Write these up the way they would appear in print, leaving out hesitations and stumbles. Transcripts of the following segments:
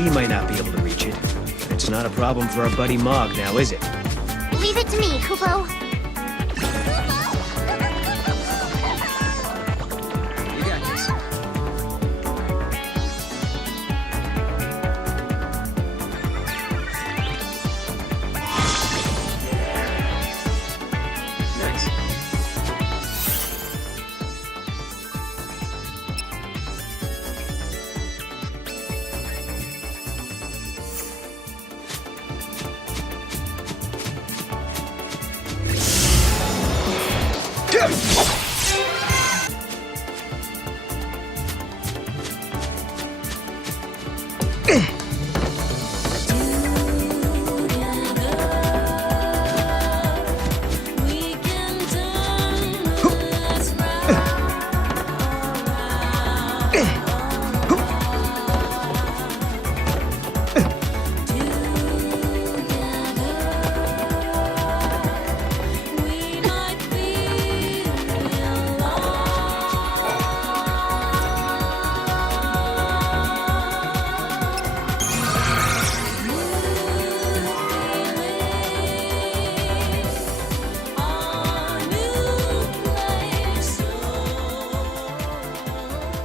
we might not be able to reach it, but it's not a problem for our buddy Mog now, is it? Leave it to me, Kupo. You got this. Nice.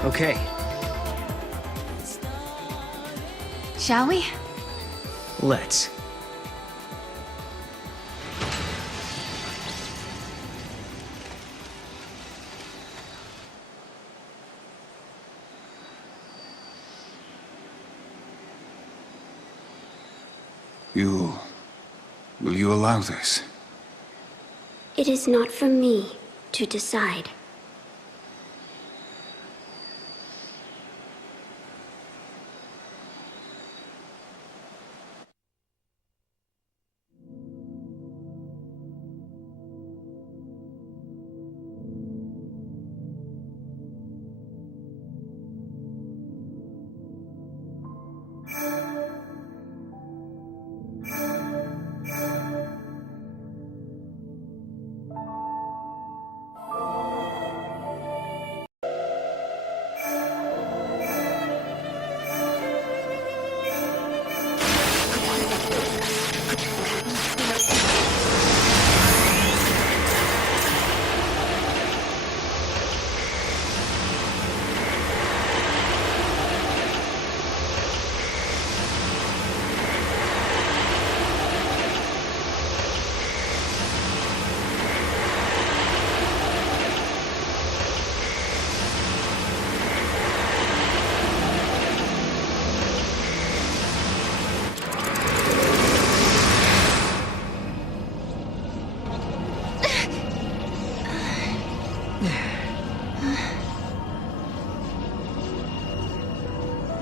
Okay. Shall we? Let's. Will you allow this? It is not for me to decide.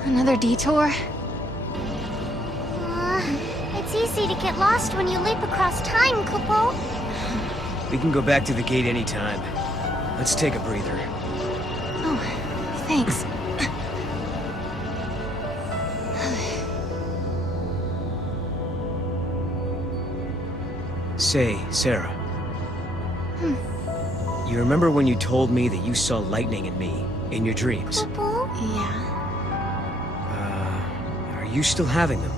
Another detour? It's easy to get lost when you leap across time, Kupo. We can go back to the gate anytime. Let's take a breather. Oh, thanks. Say, Sarah. You remember when you told me that you saw lightning in me, in your dreams? Kupo? Yeah. Are you still having them?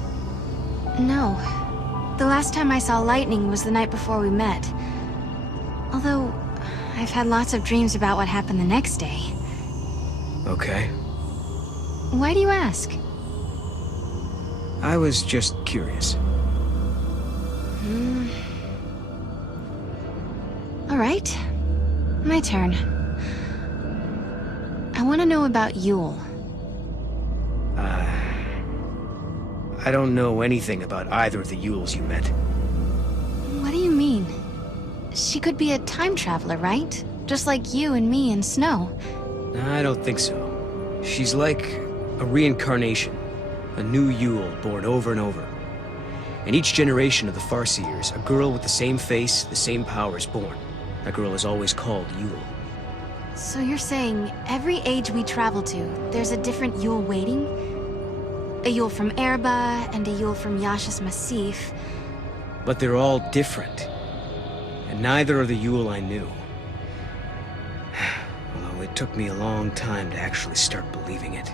No. The last time I saw lightning was the night before we met. Although, I've had lots of dreams about what happened the next day. Okay. Why do you ask? I was just curious. All right. My turn. I want to know about Yule. I don't know anything about either of the Yules you met. What do you mean? She could be a time traveler, right? Just like you and me and Snow. I don't think so. She's like a reincarnation. A new Yule born over and over. In each generation of the Farseers, a girl with the same face, the same power is born. That girl is always called Yule. So you're saying every age we travel to, there's a different Yule waiting? A Yule from Erba, and a Yule from Yash's Massif. But they're all different. And neither are the Yule I knew. Although it took me a long time to actually start believing it.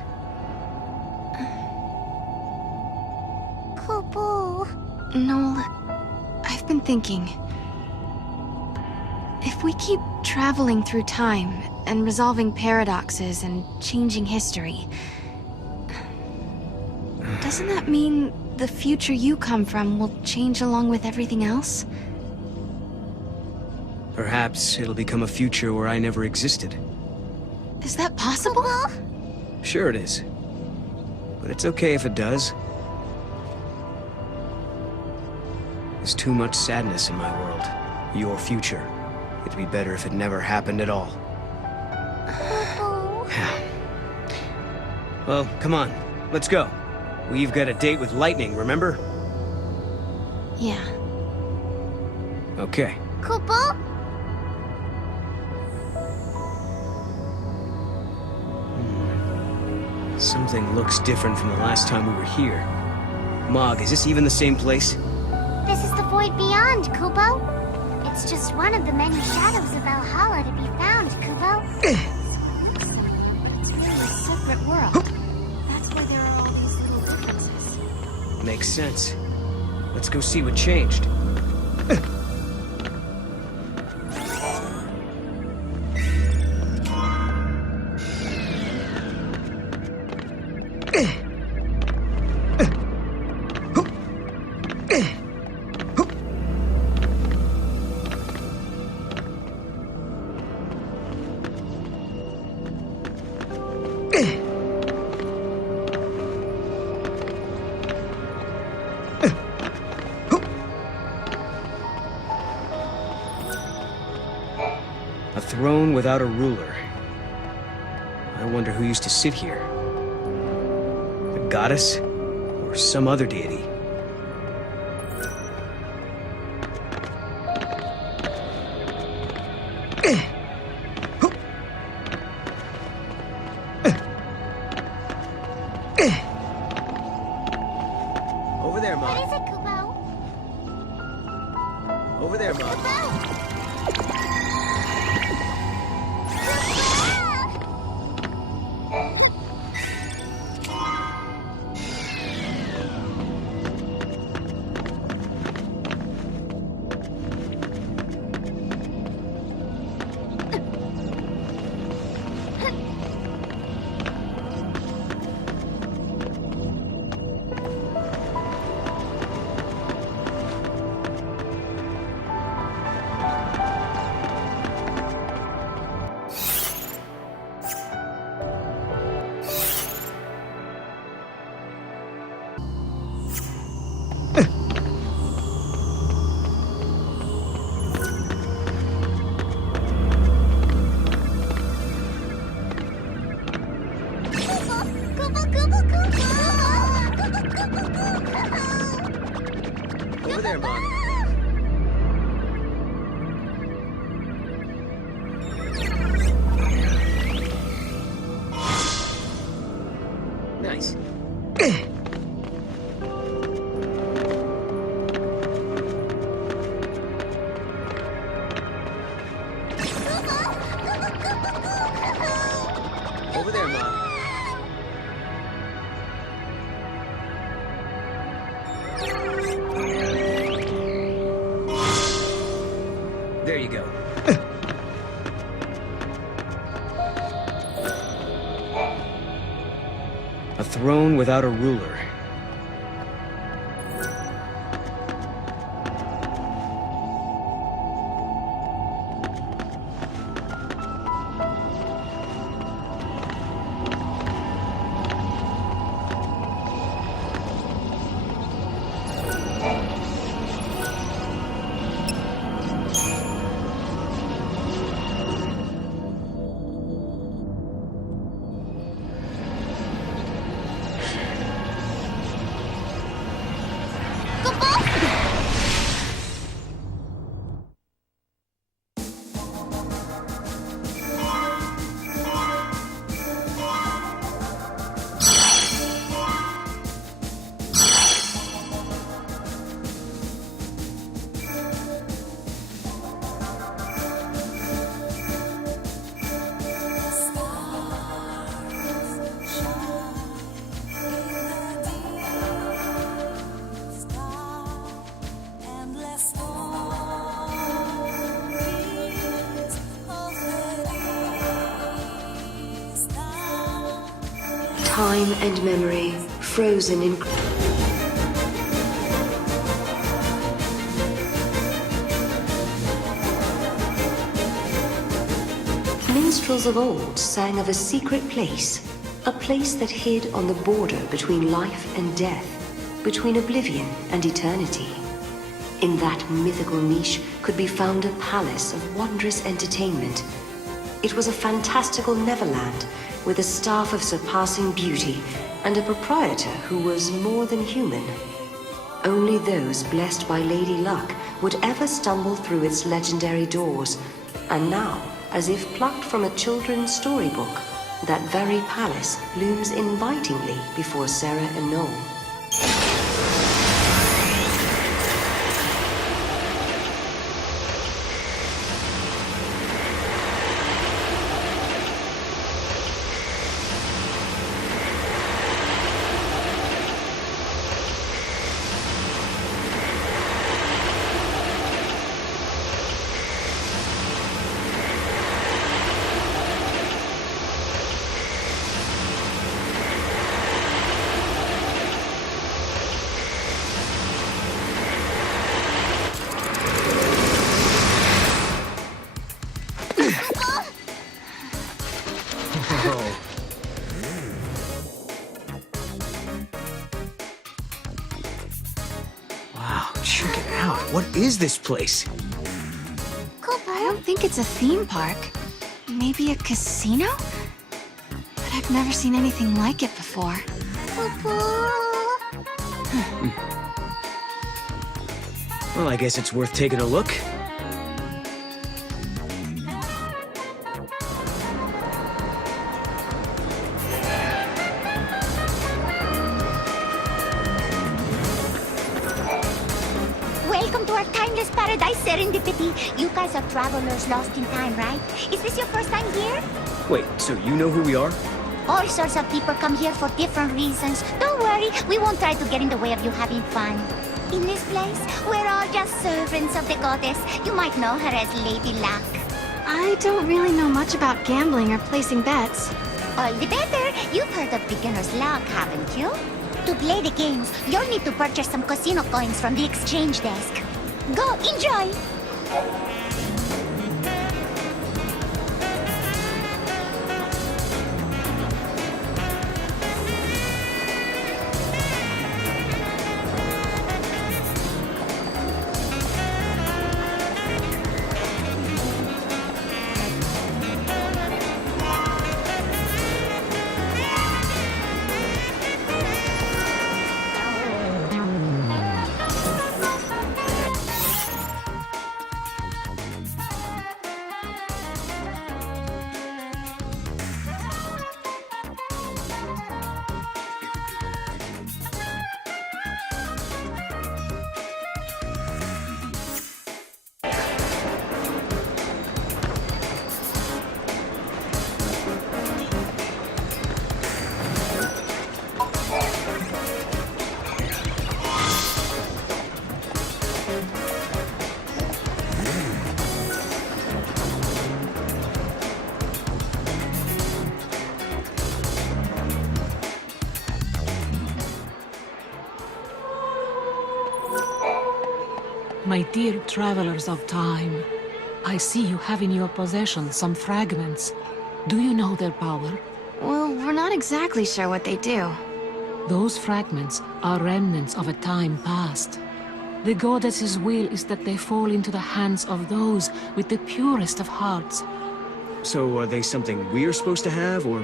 Noel, I've been thinking. If we keep traveling through time and resolving paradoxes and changing history, doesn't that mean the future you come from will change along with everything else? Perhaps it'll become a future where I never existed. Is that possible? Sure it is. But it's okay if it does. There's too much sadness in my world. Your future. It'd be better if it never happened at all. Well, come on. Let's go. We've got a date with Lightning, remember? Yeah. Kupo? Okay. Something looks different from the last time we were here. Mog, is this even the same place? This is the void beyond, Kupo. It's just one of the many shadows of Valhalla to be found, Kupo. It's really a separate world. That's why there are all these little differences. Makes sense. Let's go see what changed. A throne without a ruler. I wonder who used to sit here. A goddess? Or some other deity? Over there, What Mog. is it, Kupo? Over there, Mog. Over there, Mog. Nice. Over there, Mog. There you go. A throne without a ruler. Time and memory, frozen in... Minstrels of old sang of a secret place, a place that hid on the border between life and death, between oblivion and eternity. In that mythical niche could be found a palace of wondrous entertainment. It was a fantastical Neverland with a staff of surpassing beauty and a proprietor who was more than human. Only those blessed by Lady Luck would ever stumble through its legendary doors, and now, as if plucked from a children's storybook, that very palace looms invitingly before Sarah and Noel. Wow, check it out. What is this place? I don't think it's a theme park. Maybe a casino? But I've never seen anything like it before. Well, I guess it's worth taking a look. Welcome to our timeless paradise serendipity. You guys are travelers lost in time, right? Is this your first time here? Wait, so you know who we are? All sorts of people come here for different reasons. Don't worry, we won't try to get in the way of you having fun. In this place, we're all just servants of the goddess. You might know her as Lady Luck. I don't really know much about gambling or placing bets. All the better. You've heard of beginner's luck, haven't you? To play the games, you'll need to purchase some casino coins from the exchange desk. Go, enjoy! My dear travelers of time, I see you have in your possession some fragments. Do you know their power? Well, we're not exactly sure what they do. Those fragments are remnants of a time past. The goddess's will is that they fall into the hands of those with the purest of hearts. So are they something we're supposed to have, or...?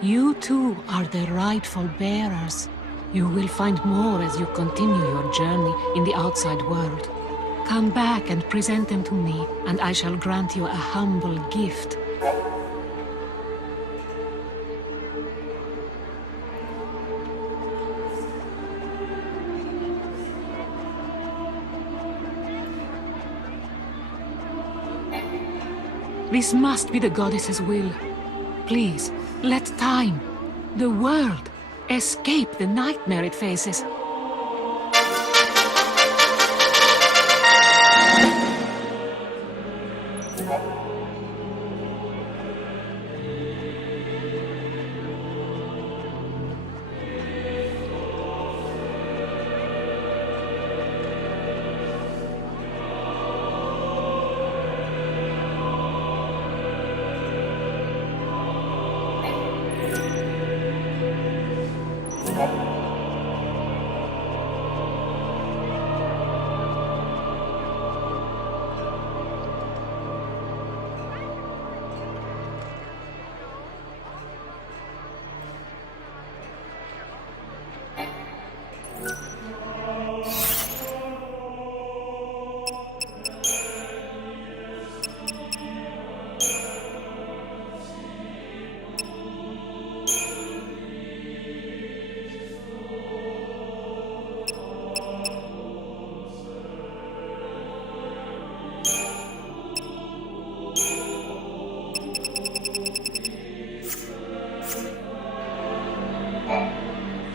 You too are the rightful bearers. You will find more as you continue your journey in the outside world. Come back and present them to me, and I shall grant you a humble gift. This must be the goddess's will. Please, let time, the world, escape the nightmare it faces.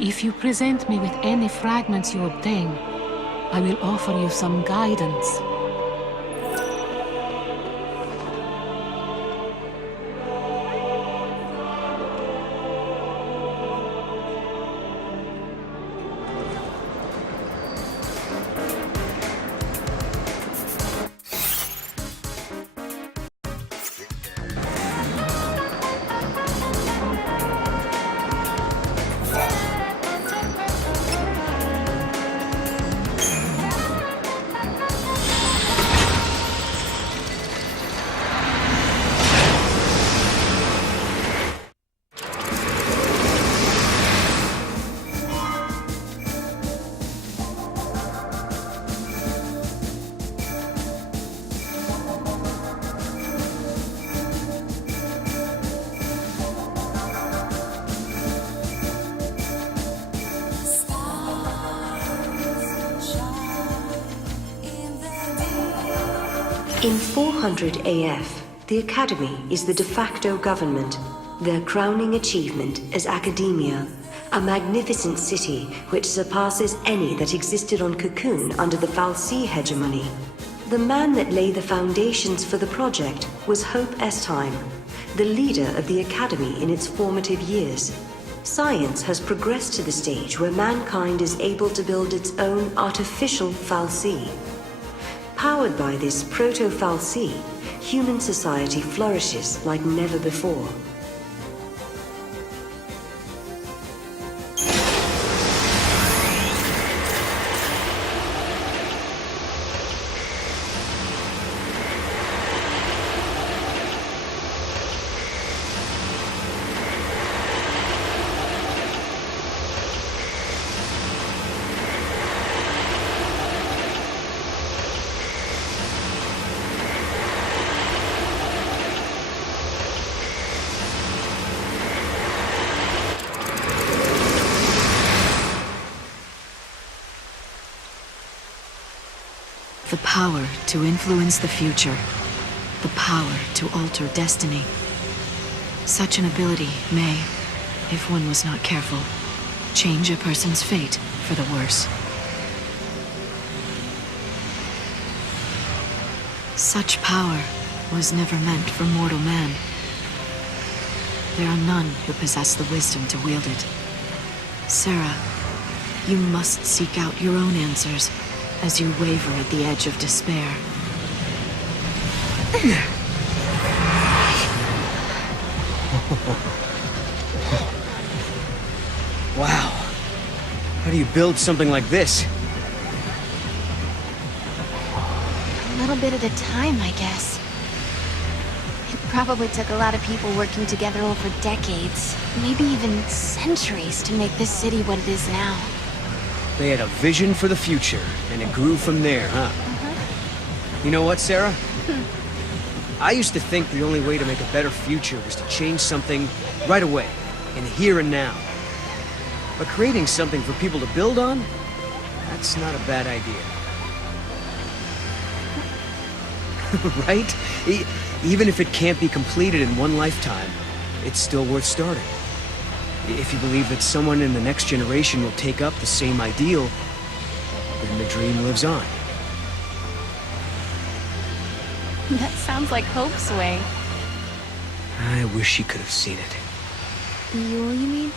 If you present me with any fragments you obtain, I will offer you some guidance. In 400 AF, the Academy is the de facto government, their crowning achievement as academia, a magnificent city which surpasses any that existed on Cocoon under the fal'Cie hegemony. The man that laid the foundations for the project was Hope Estime, the leader of the Academy in its formative years. Science has progressed to the stage where mankind is able to build its own artificial fal'Cie. Powered by this proto-fal'Cie, human society flourishes like never before. The power to influence the future. The power to alter destiny. Such an ability may, if one was not careful, change a person's fate for the worse. Such power was never meant for mortal man. There are none who possess the wisdom to wield it. Sarah, you must seek out your own answers as you waver at the edge of despair. Wow. How do you build something like this? A little bit at a time, I guess. It probably took a lot of people working together over decades, maybe even centuries, to make this city what it is now. They had a vision for the future, and it grew from there, huh? You know what, Sarah? I used to think the only way to make a better future was to change something right away, in the here and now. But creating something for people to build on? That's not a bad idea. Right? Even if it can't be completed in one lifetime, it's still worth starting. If you believe that someone in the next generation will take up the same ideal, then the dream lives on. That sounds like Hope's way. I wish you could have seen it. Yule, you mean?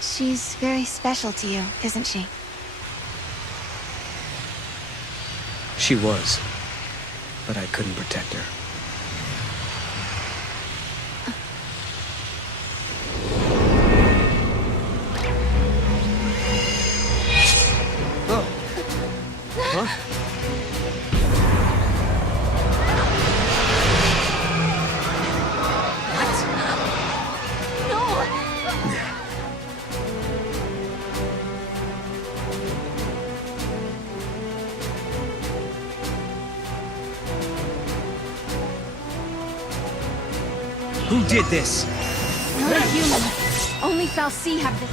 She's very special to you, isn't she? She was, but I couldn't protect her. Oh. Huh? Who did this? Not a human. Only fal'Cie have this.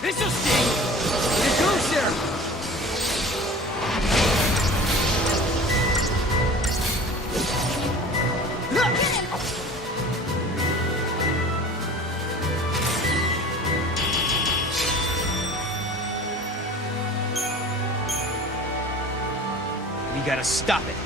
This'll sting! Here goes, Sarah! gotta stop it.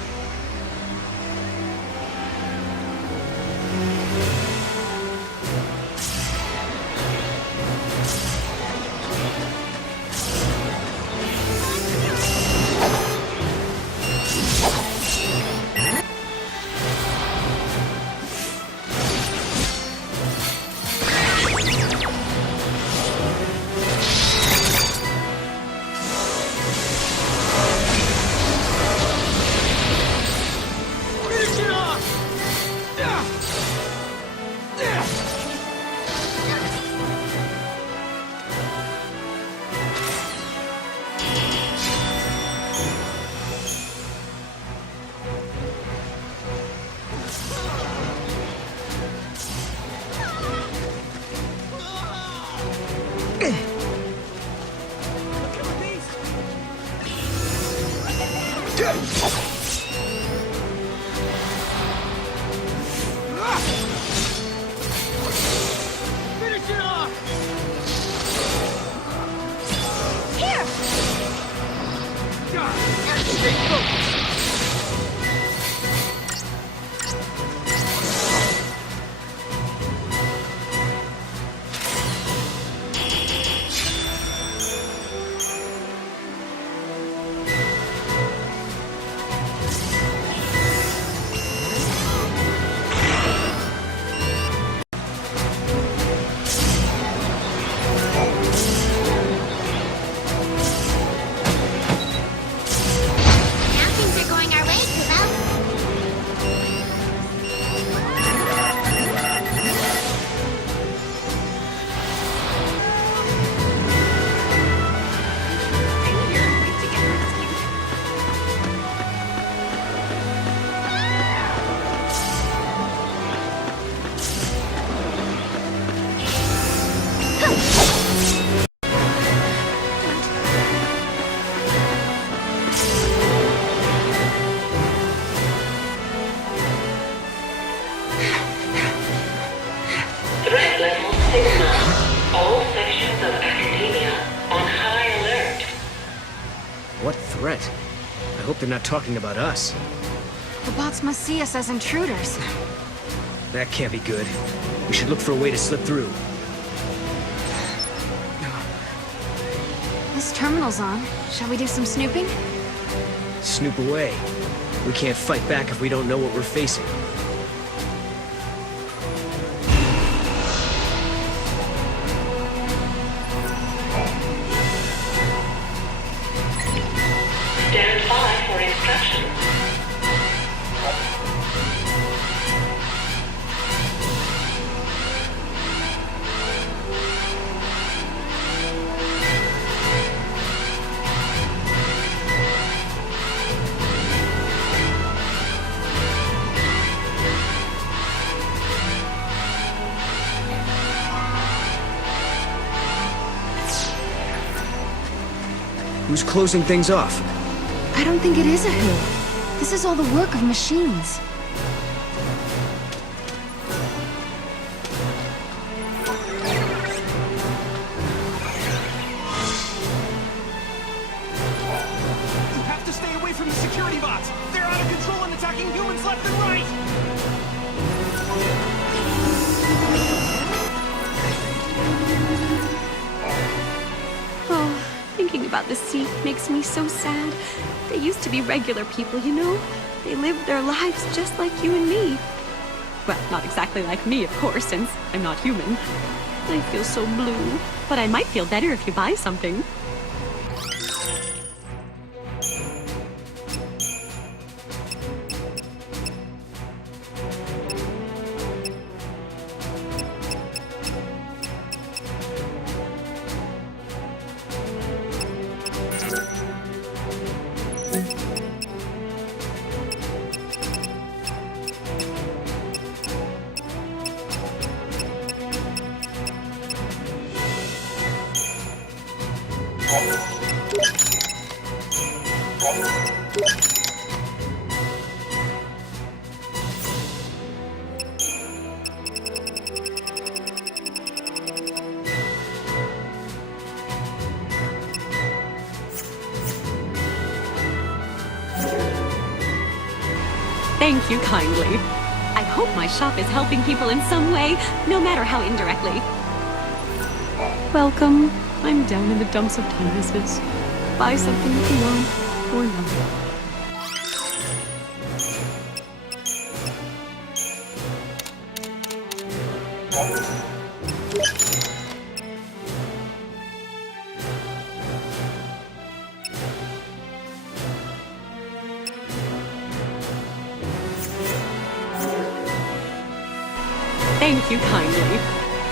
What threat? I hope they're not talking about us. The bots must see us as intruders. That can't be good. We should look for a way to slip through. This terminal's on. Shall we do some snooping? Snoop away. We can't fight back if we don't know what we're facing. Stand by for instructions. Who's closing things off? I don't think it is a who. This is all the work of machines. You have to stay away from the security bots! They're out of control and attacking humans left and right! Oh, thinking about the sea makes me so sad. They used to be regular people, you know? They lived their lives just like you and me. Well, not exactly like me, of course, since I'm not human. I feel so blue. But I might feel better if you buy something. Thank you kindly. I hope my shop is helping people in some way, no matter how indirectly. Welcome. I'm down in the dumps of timelessness. Buy something if you want, or not. Thank you kindly.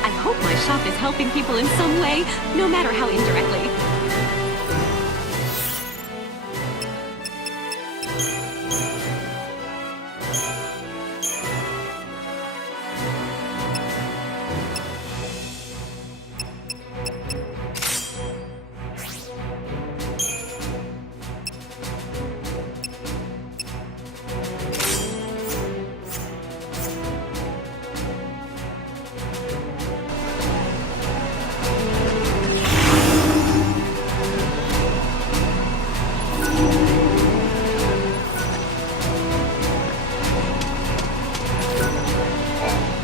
I hope my shop is helping people in some way, no matter how indirectly.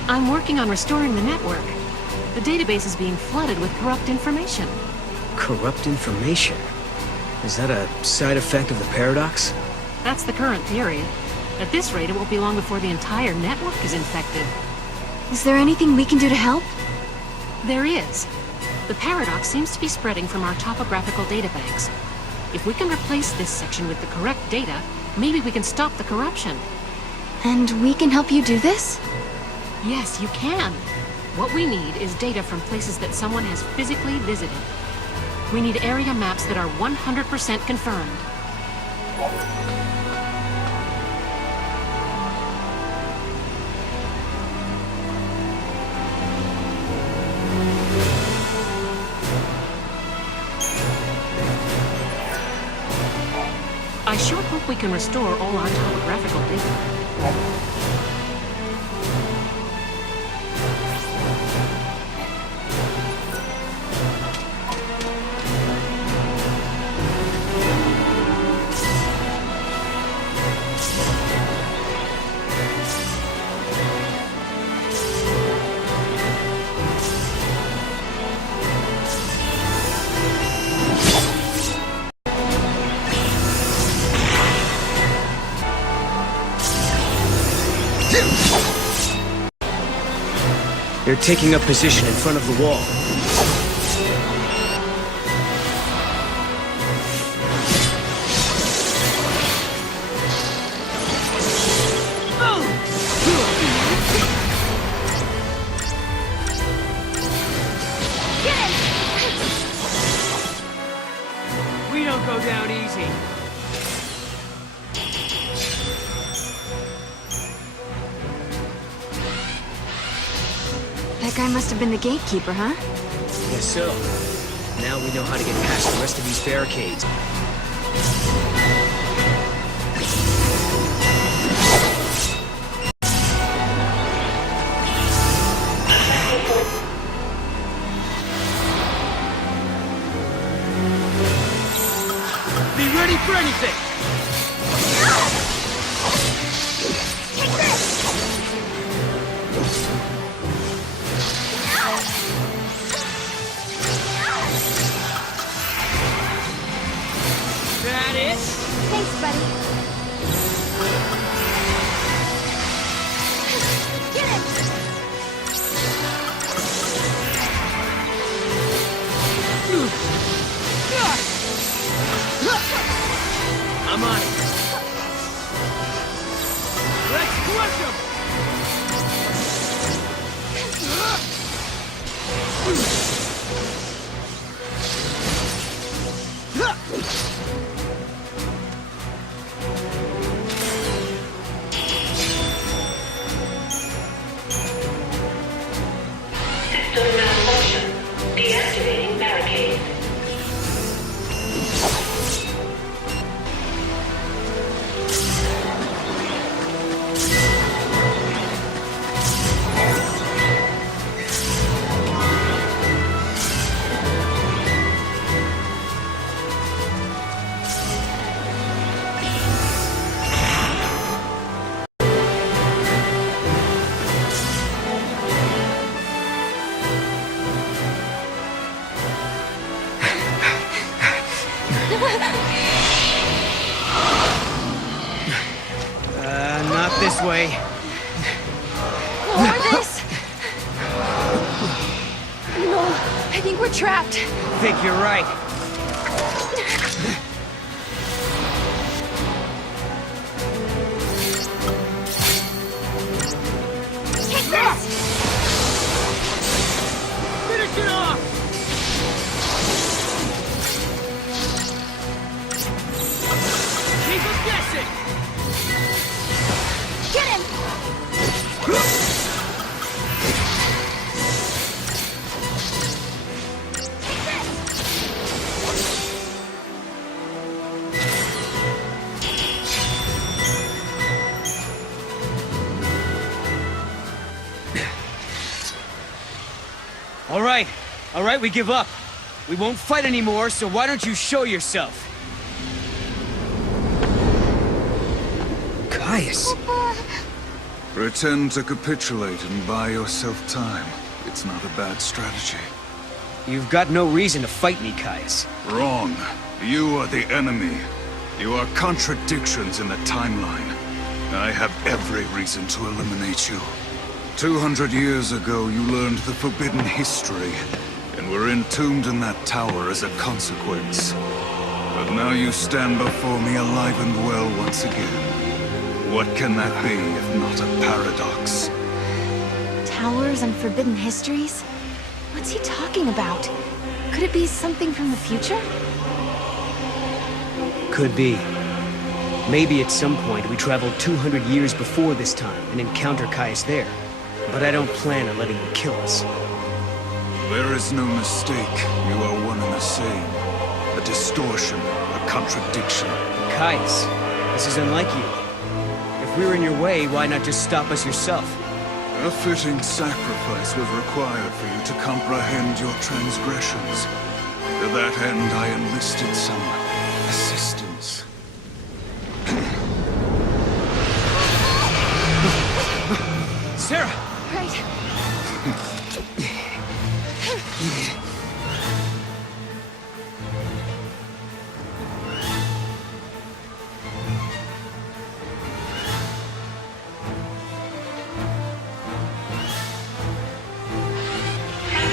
I'm working on restoring the network. The database is being flooded with corrupt information. Corrupt information? Is that a side effect of the paradox? That's the current theory. At this rate, it won't be long before the entire network is infected. Is there anything we can do to help? There is. The paradox seems to be spreading from our topographical databanks. If we can replace this section with the correct data, maybe we can stop the corruption. And we can help you do this? Yes, you can. What we need is data from places that someone has physically visited. We need area maps that are 100% confirmed. I sure hope we can restore all our topographical data. They're taking up position in front of the wall. We don't go down easy. That guy must have been the gatekeeper, huh? Guess so. Now we know how to get past the rest of these barricades. Be ready for anything! That it? Thanks, buddy. Get I'm on it. Let's crush him! System malfunction. Deactivating barricade. this way. More this! No, I think we're trapped. I think you're right. Kick this! Finish it off! Keep him guessing! Get him! All right, we give up. We won't fight anymore, so why don't you show yourself? Caius. Pretend to capitulate and buy yourself time. It's not a bad strategy. You've got no reason to fight me, Caius. Wrong. You are the enemy. You are contradictions in the timeline. I have every reason to eliminate you. 200 years ago, you learned the forbidden history, and were entombed in that tower as a consequence. But now you stand before me alive and well once again. What can that be if not a paradox? Towers and forbidden histories? What's he talking about? Could it be something from the future? Could be. Maybe at some point we travel 200 years before this time and encounter Caius there. But I don't plan on letting him kill us. There is no mistake. You are one and the same. A distortion, a contradiction. Caius, this is unlike you. If we were in your way, why not just stop us yourself? A fitting sacrifice was required for you to comprehend your transgressions. To that end, I enlisted some assistance. Sarah! Right.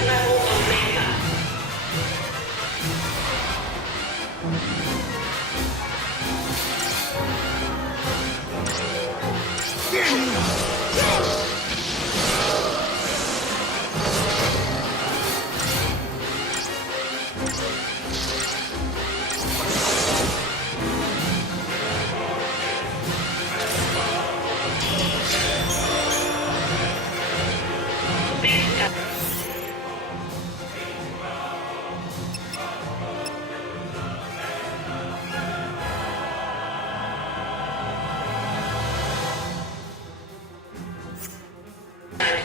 Level Omega.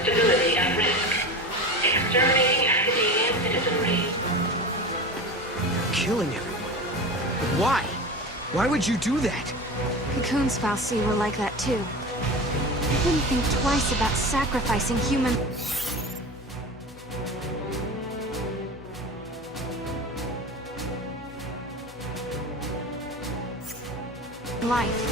Stability at risk. Exterminating Acadian citizenry. Killing everyone. But why? Why would you do that? Cocoon's Falsi were like that too. They wouldn't think twice about sacrificing human life.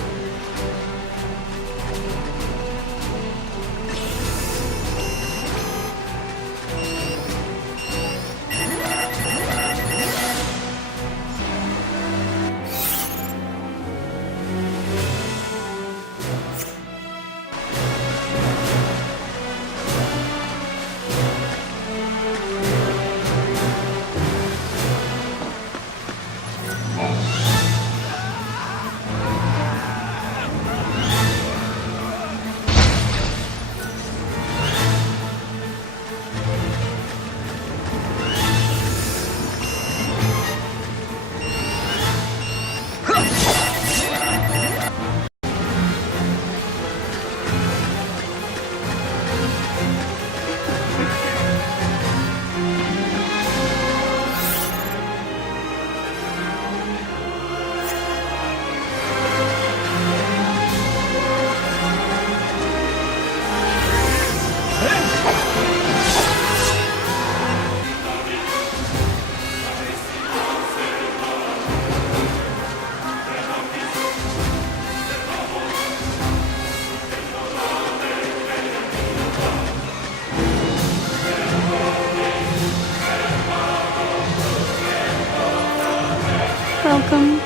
Welcome.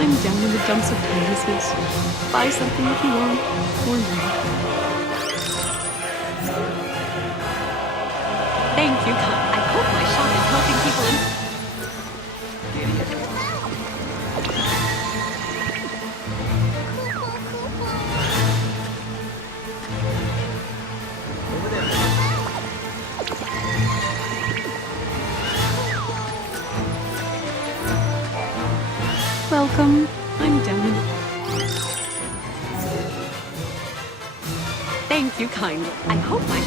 I'm down in the dumps of homelessness. Buy something if you want, or not. Thank you. I hope my shop is helping people in... Welcome. I'm down in... Thank you kindly. I hope my...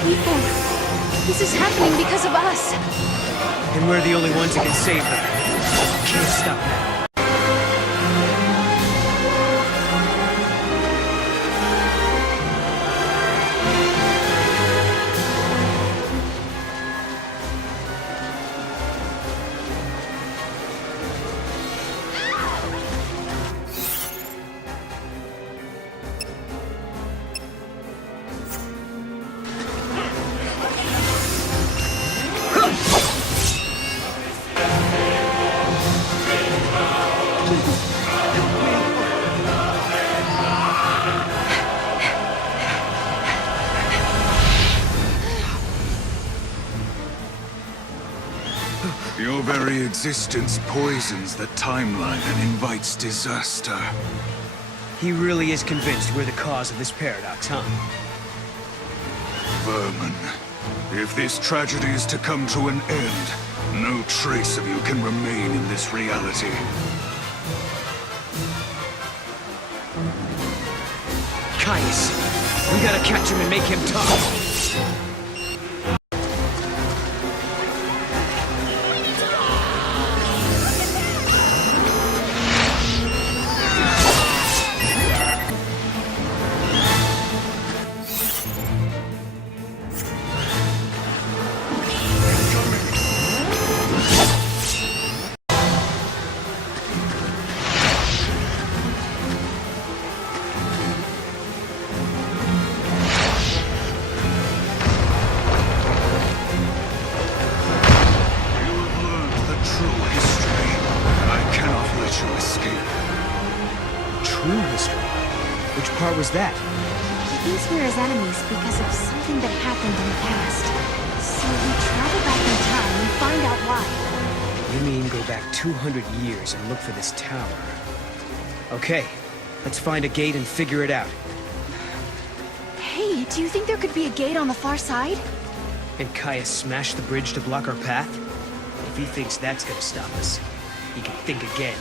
People. This is happening because of us. And we're the only ones who can save them. Can't stop now. Your very existence poisons the timeline and invites disaster. He really is convinced we're the cause of this paradox, huh? Vermin, if this tragedy is to come to an end, no trace of you can remain in this reality. Caius, we gotta catch him and make him talk. True history? Which part was that? He thinks we're his enemies because of something that happened in the past. So we travel back in time and find out why. You mean go back 200 years and look for this tower? Okay, let's find a gate and figure it out. Hey, do you think there could be a gate on the far side? And Caius smashed the bridge to block our path? If he thinks that's gonna stop us, he can think again.